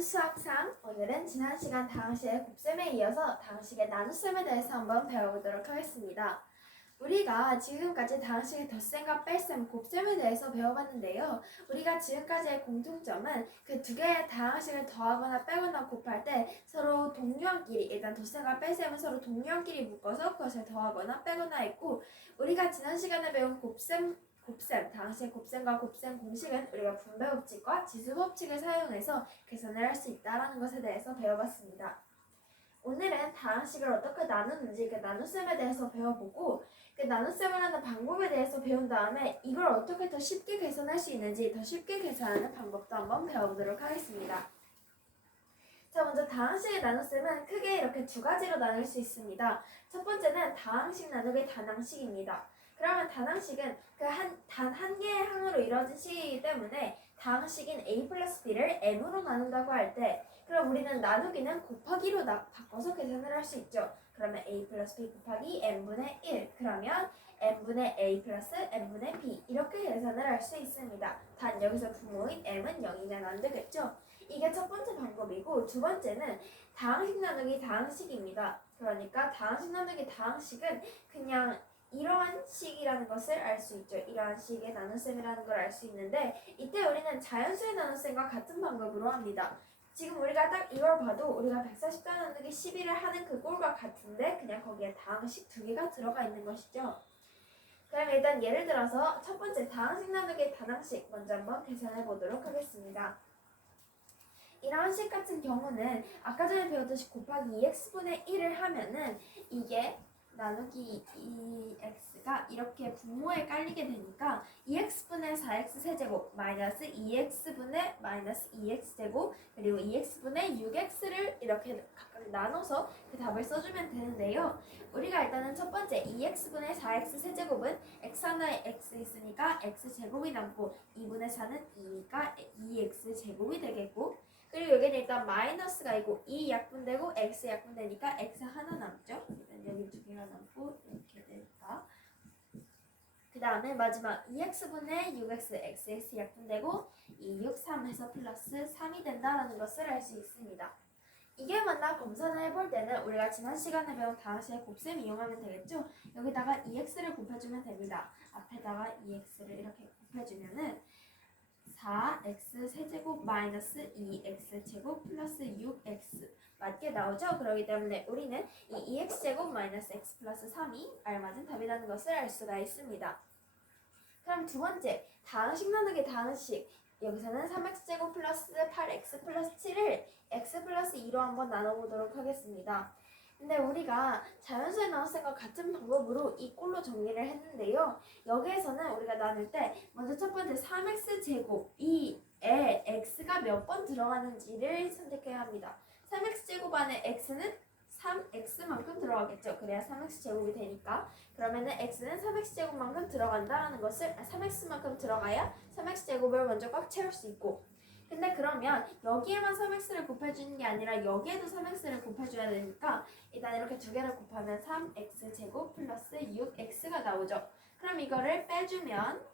안녕하세요 수학상. 오늘은 지난 시간 다항식의 곱셈에 이어서 다항식의 나눗셈에 대해서 한번 배워보도록 하겠습니다. 우리가 지금까지 다항식의 덧셈과 뺄셈, 곱셈에 대해서 배워봤는데요. 우리가 지금까지의 공통점은 그 두 개의 다항식을 더하거나 빼거나 곱할 때 서로 동류한끼리, 일단 덧셈과 뺄셈은 서로 동류한끼리 묶어서 그것을 더하거나 빼거나 했고, 우리가 지난 시간에 배운 곱셈, 다항식의 곱셈과 곱셈 공식은 우리가 분배 법칙과 지수 법칙을 사용해서 계산을 할 수 있다는 것에 대해서 배워봤습니다. 오늘은 다항식을 어떻게 나누는지 그 나눗셈에 대해서 배워보고, 그 나눗셈을 하는 방법에 대해서 배운 다음에 이걸 어떻게 더 쉽게 계산할 수 있는지, 더 쉽게 계산하는 방법도 한번 배워보도록 하겠습니다. 자, 먼저 다항식의 나눗셈은 크게 이렇게 두 가지로 나눌 수 있습니다. 첫 번째는 다항식 나누기 단항식입니다. 그러면 단항식은 단 한 개의 항으로 이루어진 식이기 때문에 다항식인 a 플러스 b를 m으로 나눈다고 할 때, 그럼 우리는 나누기는 곱하기로 바꿔서 계산을 할 수 있죠. 그러면 a 플러스 b 곱하기 n분의 1, 그러면 n분의 a 플러스 n분의 b 이렇게 계산을 할 수 있습니다. 단 여기서 부모인 m은 0이면 안 되겠죠. 이게 첫 번째 방법이고, 두 번째는 다항식 나누기 다항식입니다. 그러니까 다항식 나누기 다항식은 그냥 이러한 식이라는 것을 알 수 있죠. 이러한 식의 나눗셈이라는 걸 알 수 있는데, 이때 우리는 자연수의 나눗셈과 같은 방법으로 합니다. 지금 우리가 딱 이걸 봐도 우리가 140도 나누기 12를 하는 그 꼴과 같은데 그냥 거기에 다항식 두 개가 들어가 있는 것이죠. 그럼 일단 예를 들어서 첫 번째 다항식 나누기 단항식 먼저 한번 계산해 보도록 하겠습니다. 이러한 식 같은 경우는 아까 전에 배웠듯이 곱하기 2x분의 1을 하면은 이게 나누기 2x가 이렇게 분모에 깔리게 되니까 2x분의 4x 세제곱 마이너스 2x분의 마이너스 2x제곱 그리고 2x분의 6x를 이렇게 각각 나눠서 그 답을 써주면 되는데요. 우리가 일단은 첫 번째 2x분의 4x 세제곱은 x 하나에 x 있으니까 x제곱이 남고 2분의 4는 2니까 2x제곱이 되겠고, 그리고 여기는 일단 마이너스가 있고 2 약분되고 x 약분되니까 x 하나 남죠. 일단 여기 두 개가 남고 이렇게 될까. 그 다음에 마지막 2x분의 6x, xx 약분되고 2, 6, 3 해서 플러스 3이 된다는 것을 알 수 있습니다. 이게 맞나 검사를 해볼 때는 우리가 지난 시간에 배운 다항식의 곱셈 이용하면 되겠죠. 여기다가 2x를 곱해주면 됩니다. 앞에다가 2x를 이렇게 곱해주면은 4x 세제곱 마이너스 2x 제곱 플러스 6x 맞게 나오죠? 그렇기 때문에 우리는 이 2x제곱 마이너스 x 플러스 3이 알맞은 답이라는 것을 알 수가 있습니다. 그럼 두 번째, 다항식 나누기 다항식. 여기서는 3x제곱 플러스 8x 플러스 7을 x 플러스 2로 한번 나눠보도록 하겠습니다. 근데 우리가 자연수의 나눗셈과 같은 방법으로 이 꼴로 정리를 했는데요. 여기에서는 우리가 나눌 때 먼저 첫 번째 3x제곱 이에 x가 몇 번 들어가는지를 선택해야 합니다. 3x제곱 안에 x는 3x만큼 들어가겠죠. 그래야 3x제곱이 되니까. 그러면은 x는 3x제곱만큼 들어간다라는 것을 3x만큼 들어가야 3x제곱을 먼저 꽉 채울 수 있고, 근데 그러면 여기에만 3x를 곱해주는 게 아니라 여기에도 3x를 곱해줘야 되니까 일단 이렇게 두 개를 곱하면 3x제곱 플러스 6x가 나오죠. 그럼 이거를 빼주면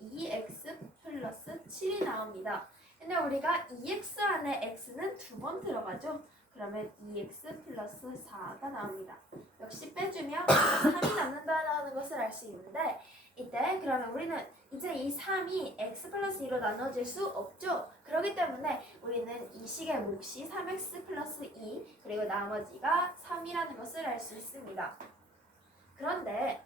2x 플러스 7이 나옵니다. 근데 우리가 2x 안에 x는 두 번 들어가죠. 그러면 2x 플러스 4가 나옵니다. 역시 빼주면 3이 남는다는 것을 알 수 있는데, 이때 그러면 우리는 이제 이 3이 x 플러스 2로 나눠질 수 없죠. 그렇기 때문에 우리는 이 식의 몫이 3x 플러스 2 그리고 나머지가 3이라는 것을 알 수 있습니다. 그런데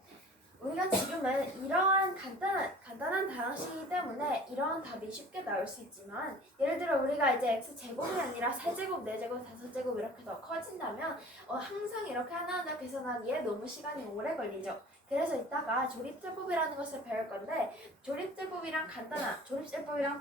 우리가 지금은 이러한 간단한 다항식이기 때문에 이러한 답이 쉽게 나올 수 있지만, 예를 들어 우리가 이제 x제곱이 아니라 3제곱, 4제곱, 5제곱 이렇게 더 커진다면 항상 이렇게 하나하나 계산하기에 너무 시간이 오래 걸리죠. 그래서 이따가 조립제법이라는 것을 배울 건데, 조립제법이랑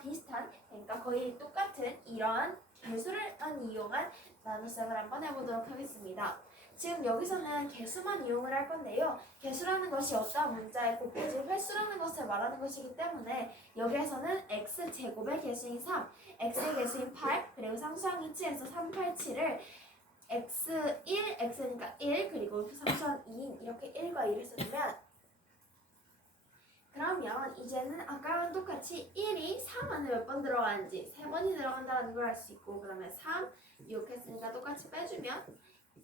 비슷한, 그러니까 거의 똑같은 이러한 개수를 이용한 나눗셈을 한번 해보도록 하겠습니다. 지금 여기서는 개수만 이용을 할 건데요. 개수라는 것이 어떠한 문자의 곱해질 횟수라는 것을 말하는 것이기 때문에 여기에서는 x제곱의 개수인 3, x의 개수인 8, 그리고 상수항 이치에서 3, 8, 7을 x1, x니까 1, 그리고 상수항 2인 이렇게 1과 2를 써주면 그러면 이제는 아까랑 똑같이 1이 3 안에 몇 번 들어가는지 3번이 들어간다는 걸 알 수 있고, 그러면 3, 6 했으니까 똑같이 빼주면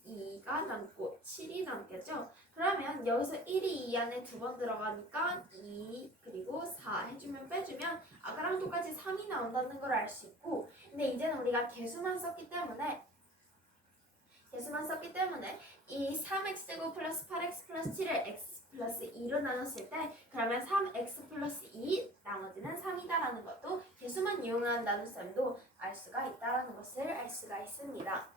2가 남고 7이 남겠죠. 그러면 여기서 1이 2 안에 2번 들어가니까 2 그리고 4 해주면 빼주면 아까랑 똑같이 3이 나온다는 걸 알 수 있고, 근데 이제는 우리가 개수만 썼기 때문에 이 3x제곱 플러스 8x 플러스 7을 x 플러스 2로 나눴을 때, 그러면 3x 플러스 2 나머지는 3이다라는 것도 개수만 이용한 나눗셈도 알 수가 있다라는 것을 알 수가 있습니다.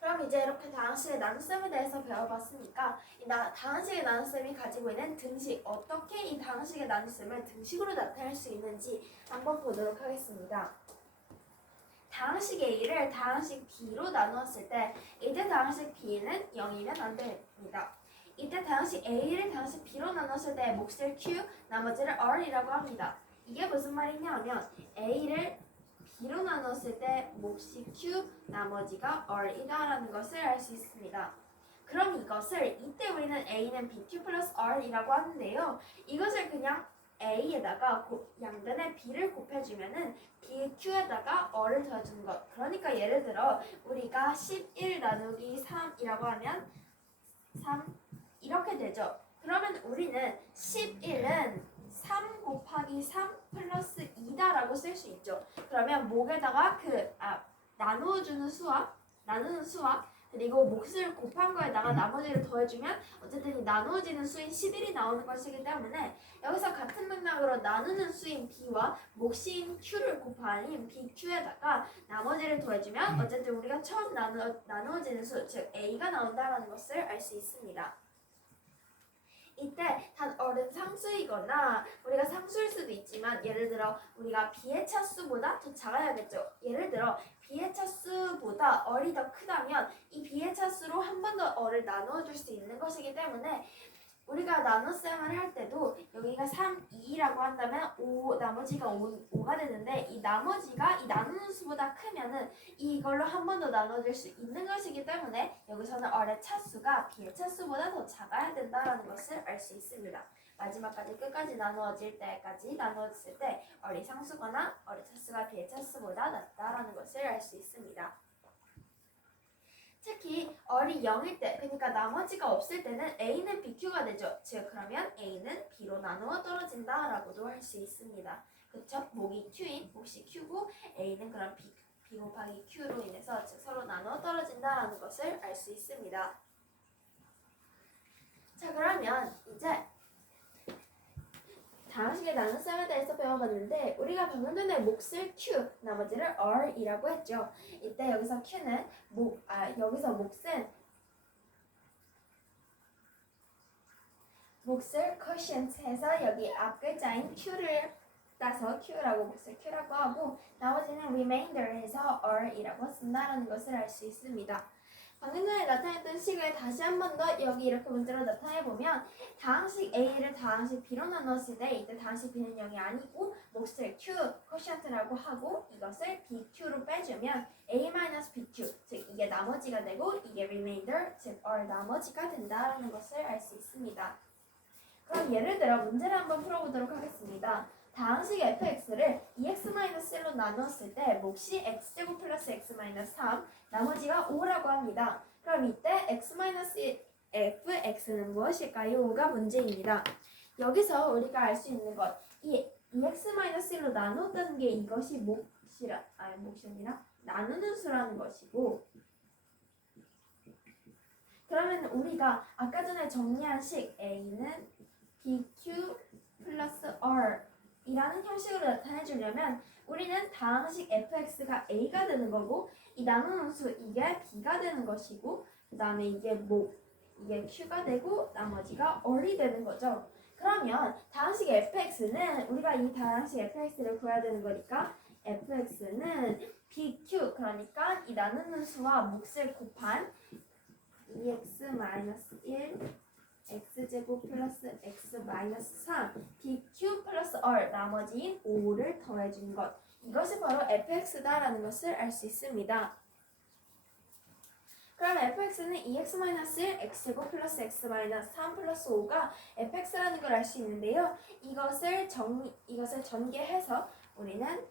그럼 이제 이렇게 다항식의 나눗셈에 대해서 배워봤으니까 이 다항식의 나눗셈이 가지고 있는 등식, 어떻게 이 다항식의 나눗셈을 등식으로 나타낼 수 있는지 한번 보도록 하겠습니다. 다항식 A를 다항식 B로 나누었을 때 이때 다항식 B는 0이면 안 됩니다. 이때 다항식 A를 다항식 B로 나눴을 때 몫을 Q, 나머지를 R이라고 합니다. 이게 무슨 말이냐면 A를 B로 나눴을 때 몫이 Q, 나머지가 R이다라는 것을 알 수 있습니다. 그럼 이것을 이때 우리는 A는 BQ 플러스 R이라고 하는데요. 이것을 그냥 A에다가 양변에 B를 곱해주면은 BQ에다가 R을 더해주는 것. 그러니까 예를 들어 우리가 11 나누기 3이라고 하면 3 이렇게 되죠. 그러면 우리는 11은 3 곱하기 3 플러스 2다라고 쓸 수 있죠. 그러면 목에다가 나누는 수와 그리고 몫을 곱한 거에다가 나머지를 더해주면 어쨌든 이 나누어지는 수인 11이 나오는 것이기 때문에 여기서 같은 맥락으로 나누는 수인 b와 몫인 q를 곱하인 bq에다가 나머지를 더해주면 어쨌든 우리가 처음 나누어지는 수, 즉 a가 나온다는 것을 알 수 있습니다. 이때 단어는 상수이거나 우리가 상수일 수도 있지만, 예를 들어 우리가 b의 차수보다 더 작아야겠죠. 예를 들어 b의 차수보다 얼이 더 크다면 이 b의 차수로 한 번 더 얼을 나누어 줄 수 있는 것이기 때문에 우리가 나눗셈을 할 때도 여기가 3, 2라고 한다면 5, 나머지가 5가 되는데 이 나머지가 이 나누는 수보다 크면은 이걸로 한 번 더 나눠줄 수 있는 것이기 때문에 여기서는 얼의 차수가 b의 차수보다 더 작아야 된다는 것을 알 수 있습니다. 마지막까지 끝까지 나누어질 때까지 나누었을 때 얼이 상수거나 얼의 차수가 b의 차수보다 낮다라는 것을 알 수 있습니다. 특히 얼이 0일 때, 그러니까 나머지가 없을 때는 A는 BQ가 되죠. 즉 그러면 A는 B로 나누어 떨어진다 라고도 할 수 있습니다. 그쵸? 몫이 Q고 A는 그럼 B 곱하기 Q로 인해서 즉 서로 나누어 떨어진다라는 것을 알 수 있습니다. 자, 그러면 이제 다항식의 나눗셈에 대해서 배워봤는데 우리가 방금 전에 몫을 Q, 나머지를 R이라고 했죠. 이때 여기서 Q는 여기서 몫을 quotient해서 여기 앞 글자인 Q를 따서 Q라고 몫을 Q라고 하고 나머지는 remainder해서 R이라고 쓴다라는 것을 알 수 있습니다. 방금 전에 나타냈던 식을 다시 한 번 더 여기 이렇게 문자로 나타내보면 다항식 A를 다항식 B로 나눴을 때 이때 다항식 B는 0이 아니고 몫을 Q, quotient라고 하고 이것을 BQ로 빼주면 A-BQ, 즉 이게 나머지가 되고 이게 remainder, 즉 R 나머지가 된다는 것을 알 수 있습니다. 그럼 예를 들어 문제를 한번 풀어보도록 하겠습니다. 다항식 fx를 2x-1로 나누었을 때 몫이 x제곱 플러스 x-3, 나머지가 5라고 합니다. 그럼 이때 fx는 무엇일까요?가 문제입니다. 여기서 우리가 알 수 있는 것, 이 2x-1로 나누었다는 게 이것이 몫이 아니라 나누는 수라는 것이고, 그러면 우리가 아까 전에 정리한 식 a는 bq 플러스 r 이라는 형식으로 나타내주려면 우리는 다항식 fx가 a가 되는 거고 이 나누는 수 이게 b가 되는 것이고 그 다음에 이게 q가 되고 나머지가 r이 되는 거죠. 그러면 다항식 fx는 우리가 이 다항식 fx를 구해야 되는 거니까 fx는 bq, 그러니까 이 나누는 수와 몫을 곱한 2x-1 x제곱 플러스 x-3 bq 플러스 r 나머지인 5를 더해준 것, 이것이 바로 fx다라는 것을 알 수 있습니다. 그럼 fx는 2x-1 x제곱 플러스 x-3 플러스 5가 fx라는 걸 알 수 있는데요. 이것을 전개해서 우리는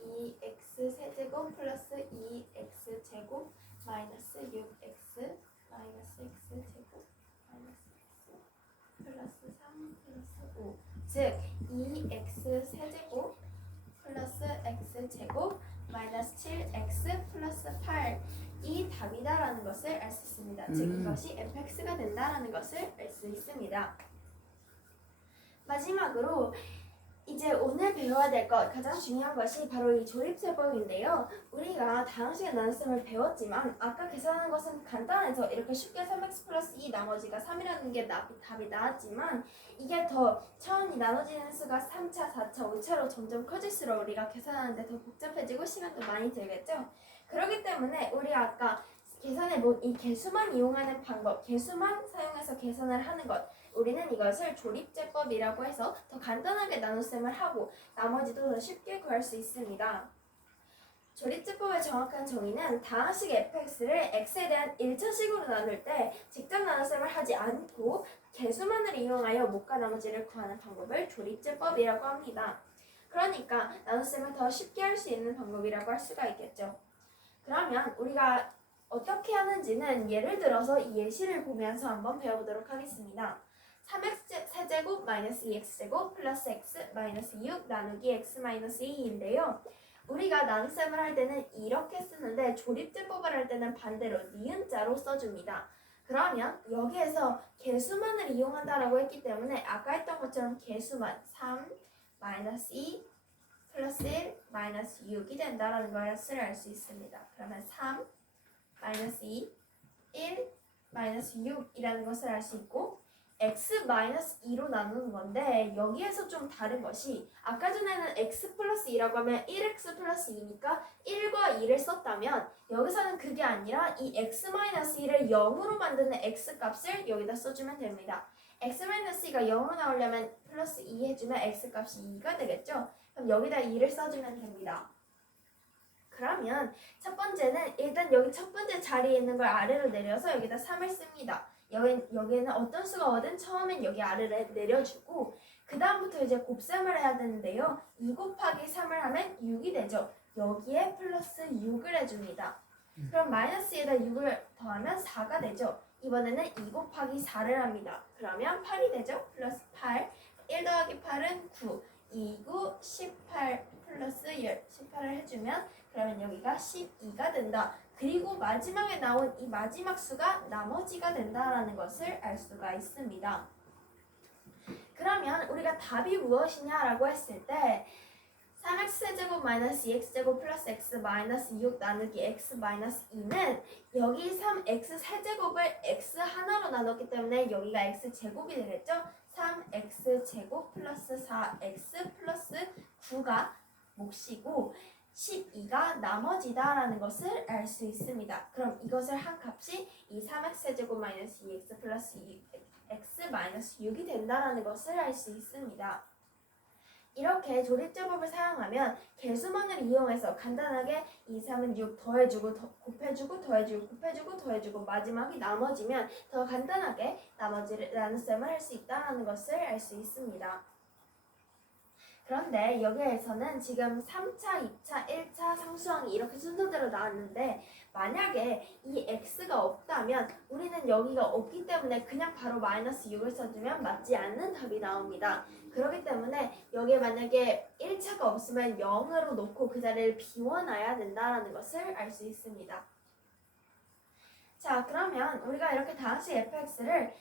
2x 세제곱 플러스 2x제곱 마이너스 6x 마이너스 x제곱 마이너스 x 플러스 3 플러스 5 즉 2x 세제곱 플러스 x제곱 마이너스 7x 플러스 8 이 답이다라는 것을 알 수 있습니다. 즉 이것이 fx가 된다라는 것을 알 수 있습니다. 마지막으로 이제 오늘 배워야 될 것 가장 중요한 것이 바로 이 조립제법인데요. 우리가 다항식의 나눗셈을 배웠지만 아까 계산한 것은 간단해서 이렇게 쉽게 3x 플러스 2 나머지가 3이라는 게 답이 나왔지만 이게 더 차원이 나눠지는 수가 3차, 4차, 5차로 점점 커질수록 우리가 계산하는데 더 복잡해지고 시간도 많이 들겠죠. 그렇기 때문에 우리가 아까 계산해 본 이 개수만 이용하는 방법, 개수만 사용해서 계산을 하는 것 우리는 이것을 조립제법이라고 해서 더 간단하게 나눗셈을 하고 나머지도 더 쉽게 구할 수 있습니다. 조립제법의 정확한 정의는 다항식 fx를 x에 대한 1차식으로 나눌 때 직접 나눗셈을 하지 않고 개수만을 이용하여 못과 나머지를 구하는 방법을 조립제법이라고 합니다. 그러니까 나눗셈을 더 쉽게 할 수 있는 방법이라고 할 수가 있겠죠. 그러면 우리가 어떻게 하는지는 예를 들어서 이 예시를 보면서 한번 배워보도록 하겠습니다. 3x 세제곱 마이너스 2x제곱 플러스 x 마이너스 6 나누기 x 마이너스 2인데요. 우리가 나눗셈을 할 때는 이렇게 쓰는데 조립제법을 할 때는 반대로 니은자로 써줍니다. 그러면 여기에서 개수만을 이용한다라고 했기 때문에 아까 했던 것처럼 개수만 3 마이너스 2 플러스 1 마이너스 6이 된다라는 것을 알 수 있습니다. 그러면 3 마이너스 2 1 마이너스 6이라는 것을 알 수 있고 x-2로 나누는 건데 여기에서 좀 다른 것이 아까 전에는 x 플러스 2라고 하면 1x 플러스 2니까 1과 2를 썼다면 여기서는 그게 아니라 이 x-2를 0으로 만드는 x값을 여기다 써주면 됩니다. x-2가 0으로 나오려면 플러스 2 해주면 x값이 2가 되겠죠? 그럼 여기다 2를 써주면 됩니다. 그러면 첫 번째는 일단 여기 첫 번째 자리에 있는 걸 아래로 내려서 여기다 3을 씁니다. 여기에는 어떤 수가 오든 처음엔 여기 아래를 내려주고 그 다음부터 이제 곱셈을 해야 되는데요. 2 곱하기 3을 하면 6이 되죠. 여기에 플러스 6을 해줍니다. 그럼 마이너스에다 6을 더하면 4가 되죠. 이번에는 2 곱하기 4를 합니다. 그러면 8이 되죠. 플러스 8 1 더하기 8은 9 2, 9, 18 플러스 18을 해주면 그러면 여기가 12가 된다. 그리고 마지막에 나온 이 마지막 수가 나머지가 된다라는 것을 알 수가 있습니다. 그러면 우리가 답이 무엇이냐라고 했을 때 3x제곱 마이너스 2x제곱 플러스 x 마이너스 6 나누기 x 마이너스 2는 여기 3x 세제곱을 x 하나로 나눴기 때문에 여기가 x제곱이 되겠죠? 3x제곱 플러스 4x 플러스 9가 몫이고 12가 나머지다라는 것을 알 수 있습니다. 그럼 이것을 한 값이 이 3x제곱 마이너스 2x 플러스 2x 마이너스 6이 된다라는 것을 알 수 있습니다. 이렇게 조립제법을 사용하면 개수만을 이용해서 간단하게 2, 3은 6 더해주고 곱해주고 더해주고 곱해주고 더해주고 마지막이 나머지면 더 간단하게 나머지를 나눗셈을 할 수 있다는 것을 알 수 있습니다. 그런데 여기에서는 지금 3차, 2차, 1차 상수항이 이렇게 순서대로 나왔는데 만약에 이 x가 없다면 우리는 여기가 없기 때문에 그냥 바로 마이너스 6을 써주면 맞지 않는 답이 나옵니다. 그렇기 때문에 여기에 만약에 1차가 없으면 0으로 놓고 그 자리를 비워놔야 된다는 것을 알 수 있습니다. 자, 그러면 우리가 이렇게 다항식 fx를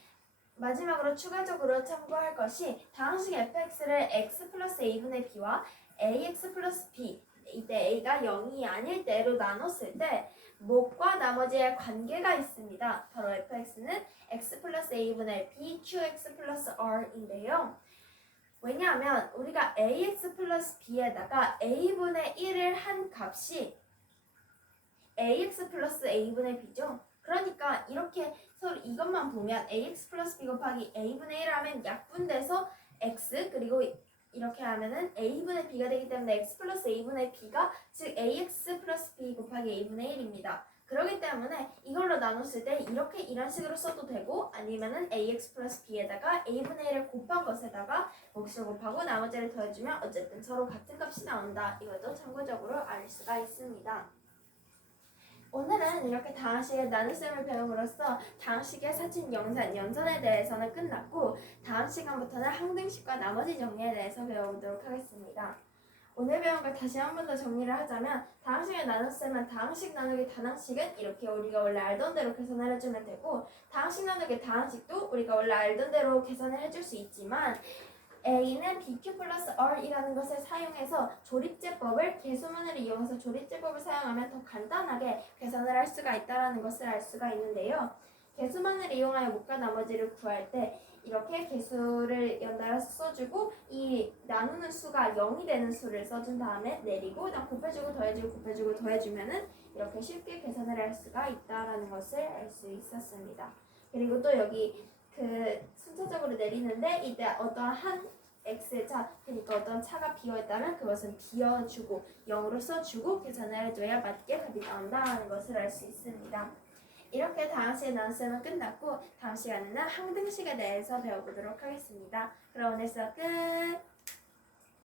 마지막으로 추가적으로 참고할 것이 다항식 fx를 x 플러스 a분의 b와 ax 플러스 b 이때 a가 0이 아닐 때로 나눴을 때 몫과 나머지의 관계가 있습니다. 바로 fx는 x 플러스 a분의 b qx 플러스 r인데요. 왜냐하면 우리가 ax 플러스 b에다가 a분의 1을 한 값이 ax 플러스 a분의 b죠. 그러니까 이렇게 서로 이것만 보면 ax 플러스 b 곱하기 a분의 1 하면 약분돼서 x 그리고 이렇게 하면은 a분의 b가 되기 때문에 x 플러스 a분의 b가 즉 ax 플러스 b 곱하기 a분의 1입니다. 그렇기 때문에 이걸로 나눴을 때 이렇게 이런 식으로 써도 되고 아니면은 ax 플러스 b에다가 a분의 1을 곱한 것에다가 몫을 곱하고 나머지를 더해주면 어쨌든 서로 같은 값이 나온다. 이것도 참고적으로 알 수가 있습니다. 오늘은 이렇게 다항식의 나눗셈을 배움으로써 다항식의 사진 연산에 대해서는 끝났고 다음 시간부터는 항등식과 나머지 정리에 대해서 배워보도록 하겠습니다. 오늘 배운 걸 다시 한 번 더 정리를 하자면 다항식의 나눗셈은 다항식 나누기 단항식은 이렇게 우리가 원래 알던 대로 계산을 해주면 되고 다항식 나누기 다항식도 우리가 원래 알던 대로 계산을 해줄 수 있지만 A는 BQ 플러스 R이라는 것을 사용해서 조립제법을 계수문을 이용해서 조립제법을 사용하면 더 간단하게 계산을 할 수가 있다는 것을 알 수가 있는데요. 계수문을 이용하여 몫과 나머지를 구할 때 이렇게 계수를 연달아서 써주고 이 나누는 수가 0이 되는 수를 써준 다음에 내리고 곱해주고 더해주고 곱해주고 더해주면은 이렇게 쉽게 계산을 할 수가 있다는 것을 알 수 있었습니다. 그리고 또 여기 순차적으로 내리는데 이때 어떠한 x의 차, 그러니까 어떤 차가 비어있다면 그것은 비워주고 0으로 써주고 계산을 해줘야 맞게 답이 나온다는 것을 알 수 있습니다. 이렇게 다항식의 나눗셈은 끝났고 다음 시간에는 항등식에 대해서 배워보도록 하겠습니다. 그럼 오늘 수업 끝!